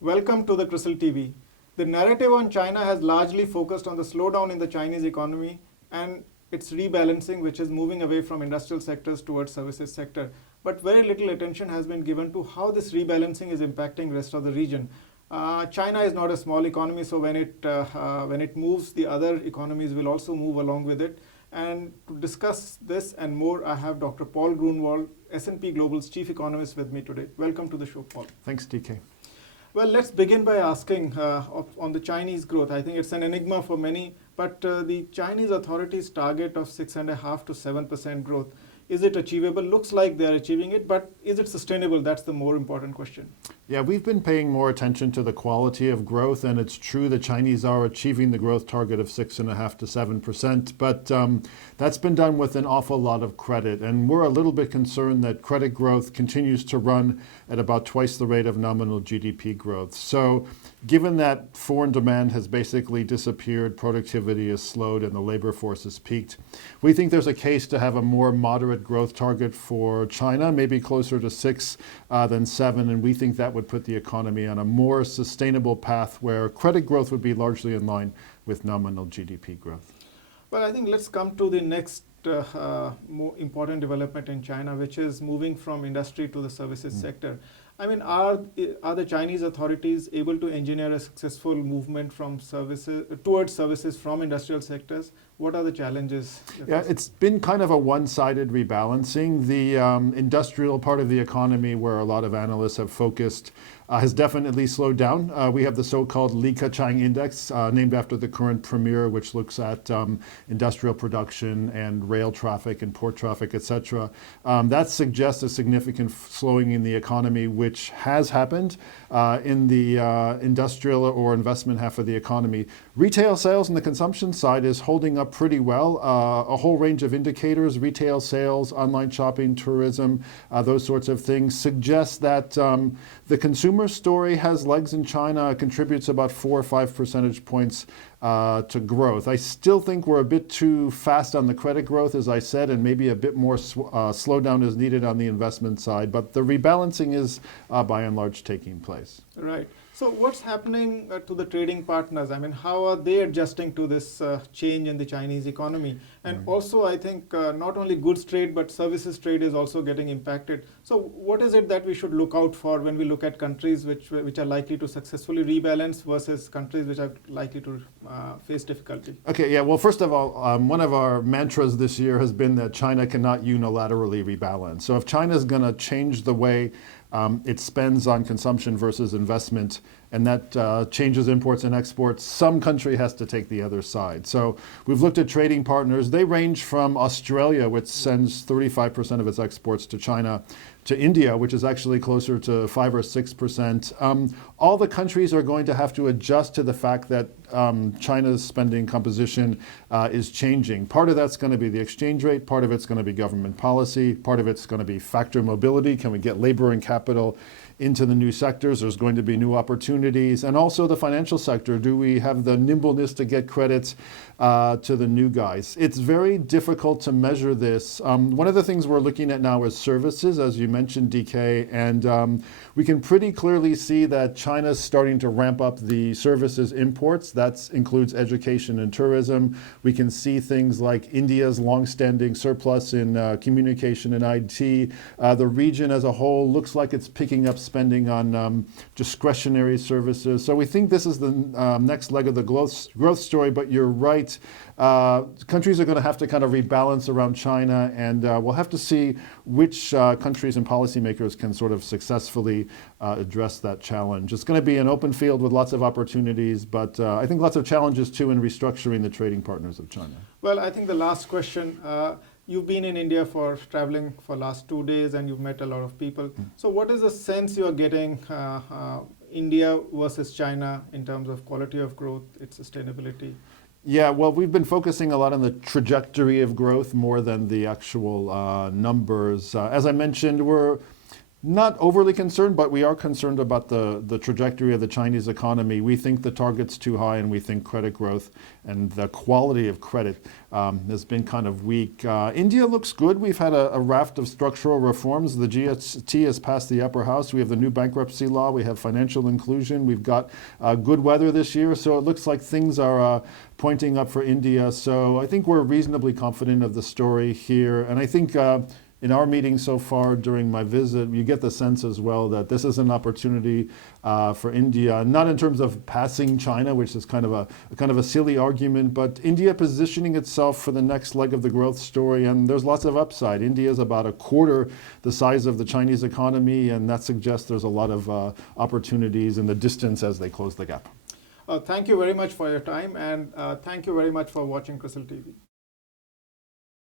Welcome to the CRISIL TV. The narrative on China has largely focused on the slowdown in the Chinese economy and its rebalancing, which is moving away from industrial sectors towards services sector. But very little attention has been given to how this rebalancing is impacting the rest of the region. China is not a small economy, so when it moves, the other economies will also move along with it. And to discuss this and more, I have Dr. Paul Gruenwald, S&P Global's Chief Economist, with me today. Welcome to the show, Paul. Thanks, DK. Well, let's begin by asking on the Chinese growth. I think it's an enigma for many, but the Chinese authorities' target of 6.5% to 7% growth, is it achievable? Looks like they're achieving it, but is it sustainable? That's the more important question. Yeah, we've been paying more attention to the quality of growth, and it's true the Chinese are achieving the growth target of 6.5% to 7%, but that's been done with an awful lot of credit, and we're a little bit concerned that credit growth continues to run at about twice the rate of nominal GDP growth. So given that foreign demand has basically disappeared, productivity has slowed, and the labor force has peaked, we think there's a case to have a more moderate growth target for China, maybe closer to 6 than 7, and we think that would put the economy on a more sustainable path where credit growth would be largely in line with nominal GDP growth. Well, I think let's come to the next more important development in China, which is moving from industry to the services sector. I mean, are the Chinese authorities able to engineer a successful movement from services towards services from industrial sectors? What are the challenges? Yeah, it's been kind of a one-sided rebalancing. The industrial part of the economy, where a lot of analysts have focused, has definitely slowed down. We have the so-called Li Keqiang Index, named after the current premier, which looks at industrial production and rail traffic and port traffic, etc. That suggests a significant slowing in the economy, which has happened in the industrial or investment half of the economy. Retail sales on the consumption side is holding up pretty well. A whole range of indicators, retail sales, online shopping, tourism, those sorts of things suggest that the consumer story has legs in China, contributes about 4 or 5 percentage points to growth. I still think we're a bit too fast on the credit growth, as I said, and maybe a bit more slowdown is needed on the investment side, but the rebalancing is by and large taking place. Right. So what's happening to the trading partners? I mean, how are they adjusting to this change in the Chinese economy? And also, I think not only goods trade, but services trade is also getting impacted. So what is it that we should look out for when we look at countries which are likely to successfully rebalance versus countries which are likely to face difficulty? Okay, yeah, well, first of all, one of our mantras this year has been that China cannot unilaterally rebalance. So if China is going to change the way it spends on consumption versus investment, and that changes imports and exports, some country has to take the other side. So we've looked at trading partners. They range from Australia, which sends 35% of its exports to China, to India, which is actually closer to 5 or 6%. All the countries are going to have to adjust to the fact that China's spending composition is changing. Part of that's going to be the exchange rate, part of it's going to be government policy, part of it's going to be factor mobility. Can we get labor and capital into the new sectors? There's going to be new opportunities. And also the financial sector. Do we have the nimbleness to get credits to the new guys? It's very difficult to measure this. One of the things we're looking at now is services, as you mentioned, DK, and we can pretty clearly see that China's starting to ramp up the services imports. That includes education and tourism. We can see things like India's longstanding surplus in communication and IT. The region as a whole looks like it's picking up spending on discretionary services. So we think this is the next leg of the growth story, but you're right. Countries are going to have to kind of rebalance around China, and we'll have to see which countries and policymakers can sort of successfully address that challenge. It's going to be an open field with lots of opportunities, but I think lots of challenges too in restructuring the trading partners of China. Well, I think the last question, you've been in India for traveling for last 2 days and you've met a lot of people. So what is the sense you're getting India versus China in terms of quality of growth, its sustainability? Yeah, well, we've been focusing a lot on the trajectory of growth more than the actual numbers. As I mentioned, we're Not overly concerned, but we are concerned about the trajectory of the Chinese economy. We think the target's too high, and we think credit growth and the quality of credit has been kind of weak. India looks good. We've had a raft of structural reforms. The GST has passed the upper house. We have the new bankruptcy law. We have financial inclusion. We've got good weather this year. So it looks like things are pointing up for India. So I think we're reasonably confident of the story here. And I think in our meeting so far during my visit, you get the sense as well that this is an opportunity for India, not in terms of passing China, which is kind of a silly argument, but India positioning itself for the next leg of the growth story, and there's lots of upside. India is about a quarter the size of the Chinese economy, and that suggests there's a lot of opportunities in the distance as they close the gap. Thank you very much for your time, and thank you very much for watching CRISIL TV.